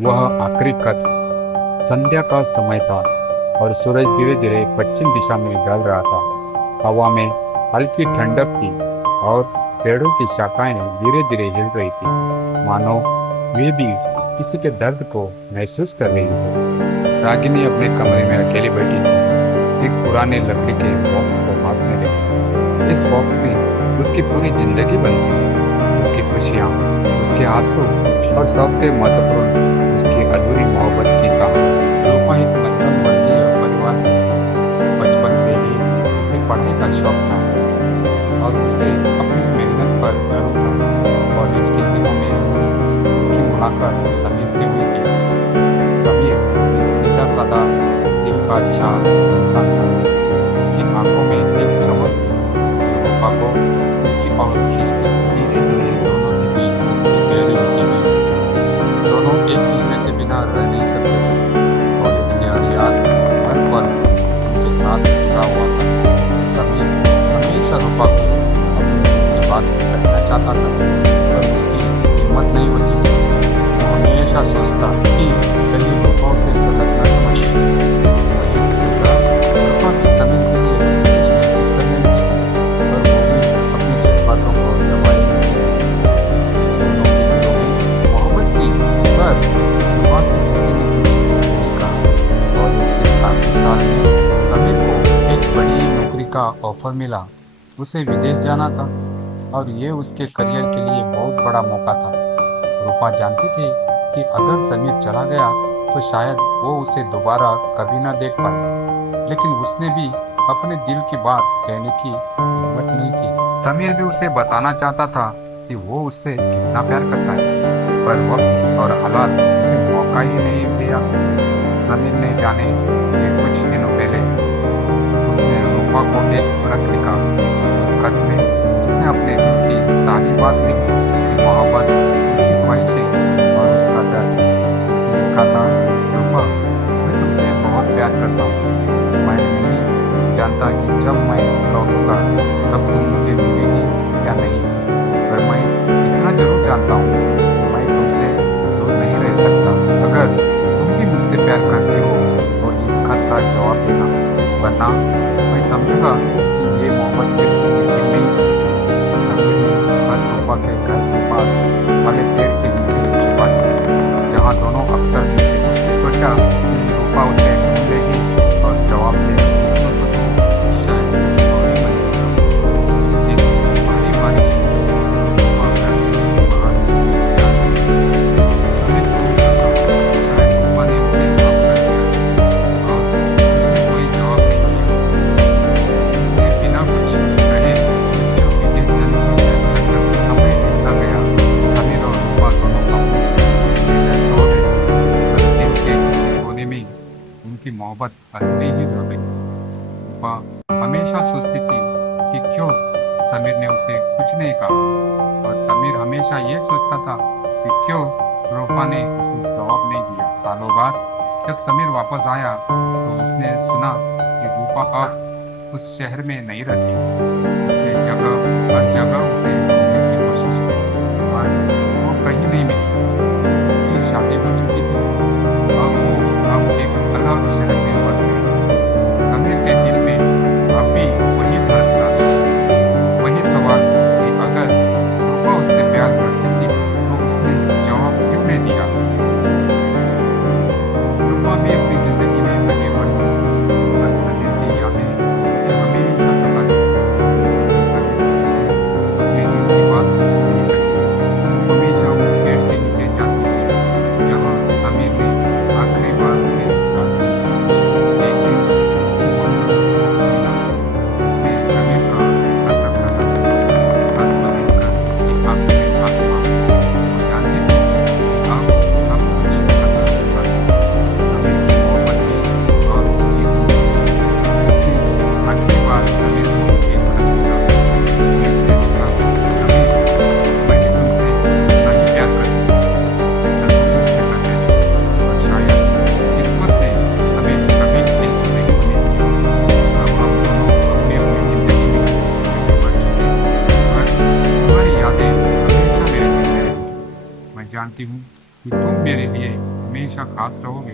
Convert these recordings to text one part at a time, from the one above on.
वह आखिरी खत। संध्या का समय था और सूरज धीरे धीरे पश्चिम दिशा में ढल रहा था। हवा में हल्की ठंडक थी और पेड़ों की शाखाएं धीरे धीरे हिल रही थी, मानो वे भी किसी के दर्द को महसूस कर रही हो। रागिनी अपने कमरे में अकेली बैठी थी। एक पुराने लकड़ी के बॉक्स को हाथ में लेकर। इस बॉक्स में उसकी पूरी जिंदगी बंद थी, उसकी खुशियाँ, उसके आंसू और सबसे महत्वपूर्ण उसकी अधूरी मोहब्बत की कहानी। रूपा एक मध्यम वर्गीय परिवार से थी। बचपन से ही उसे पढ़ने का शौक था और उसे अपनी मेहनत पर गर्व था। कॉलेज के दिनों में उसकी मुलाकात समीर से हुई थी। समीर एक सीधा साधा, दिल का अच्छा इंसान था। उसकी आंखों में एक चमक थी जो रूपा को उसकी ओर खींचती। धीरे धीरे दोनों के बीच दोस्ती गहरी होती गई। दोनों एक दूसरे के बिना रह नहीं सकते थे। कॉलेज के हर याद, हर पल उनके साथ जुड़ा हुआ था। समीर हमेशा रूपा को अपनी दिल की बात कहना चाहता था, पर उसकी हिम्मत नहीं होती थी। वो हमेशा सोचता कि कहीं रूपा उसे गलत न समझ ले। वही दूसरी तरफ रूपा भी समीर के लिए कुछ महसूस करने लगी थी, पर वो भी अपने जज्बातों को दबाए रखती थी। दोनों के दिलों में मोहब्बत थी, पर सुबह से किसी ने कुछ नहीं कहा। और उसके आखिरी साल में समीर को एक बड़ी नौकरी का ऑफर मिला। उसे विदेश जाना था और ये उसके करियर के लिए बहुत बड़ा मौका था। रूपा जानती थी कि अगर समीर चला गया तो शायद वो उसे दोबारा कभी न देख पाए, लेकिन उसने भी अपने दिल की बात कहने की हिम्मत नहीं की। समीर भी उसे बताना चाहता था कि वो उससे कितना प्यार करता है, पर वक्त और हालात उसे मौका ही नहीं दिया। समीर ने जाने के कुछ दिनों पहले उसने रूपा को एक खत लिखा। उस खत में उसने अपने दिल की सारी बात लिखी, उसकी मोहब्बत, उसकी ख्वाहिशें और उसका दर्द। उसने लिखा था, रूपा, मैं तुमसे बहुत प्यार करता हूँ। मैं नहीं जानता कि जब मैं लौटूंगा तब तुम मुझे मिलेगी या नहीं, पर मैं इतना जरूर जानता हूँ, मैं तुमसे दूर नहीं रह सकता। अगर तुम भी मुझसे प्यार करती हो तो इस खत का जवाब देना, वरना मैं समझूंगा कि ये मोहब्बत सिर्फ दिल नहीं थी। समीर ने खत रूपा के घर के पास वाले पेड़ के नीचे छुपा दिया, जहाँ दोनों अक्सर मिलते। उसने सोचा कि रूपा उसे ढूंढेगी और जवाब देगी। इस वक्त तो शायद और भी मजबूर हो। उस दिन बारी बारी रूपा घर से बाहर निकल रही थी। समीर को लगा शायद रूपा ने उसे माफ कर दिया है और उसने कोई जवाब नहीं दिया। उसने बिना कुछ कहे जो विदेश जाने की फैसला कर दिया। समय बीतता गया। समीर और रूपा दोनों अपने रिश्ते तोड़ रहे थे, पर दिल के किसी कोने में उनकी मोहब्बत अधूरी ही रह गई। रूपा हमेशा सोचती थी कि क्यों समीर ने उसे कुछ नहीं कहा, और समीर हमेशा ये सोचता था कि क्यों रूपा ने उसे जवाब नहीं दिया। सालों बाद जब समीर वापस आया तो उसने सुना कि रूपा अब उस शहर में नहीं रहती। उसने हर जगह उसे ढूंढने की कोशिश की, पर वो कहीं नहीं मिली। उसकी शादी हो चुकी थी। अब एक अलग शहर में बस गई। समीर के दिल में अब भी वही धड़कता था, वही सवाल कि अगर रूपा उससे प्यार करती थी तो उसने जवाब क्यों नहीं दिया। रूपा भी अपनी जिंदगी में आगे बढ़ती, पर समीर की यादें उसे हमेशा सताती। उसने कभी किसी से अपने दिल की बात नहीं कही। वो हमेशा उस पेड़ के नीचे जाती थी जहाँ समीर ने हमेशा खास रहोगे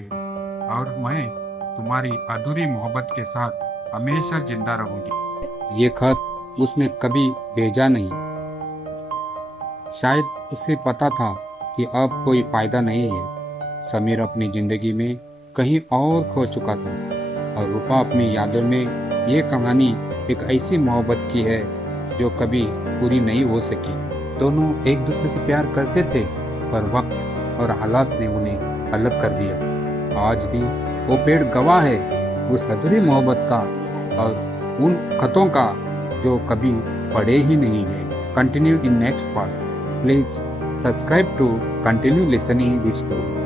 और मैं तुम्हारी अधूरी मोहब्बत के साथ हमेशा जिंदा रहूंगी। ये खत उसने कभी भेजा नहीं। शायद उसे पता था कि अब कोई फायदा नहीं है। समीर अपनी जिंदगी में कहीं और खो चुका था और रूपा अपनी यादों में ये कहानी एक ऐसी मोहब्बत की है जो कभी पूरी नहीं हो सकी। दोनों एक दूसरे से प्यार करते थे पर वक्त और हालात ने उन्हें अलग कर दिया। आज भी वो पेड़ गवाह है उस अधूरी मोहब्बत का और उन खतों का जो कभी पड़े ही नहीं है। Continue in next part. Please subscribe to continue listening this story.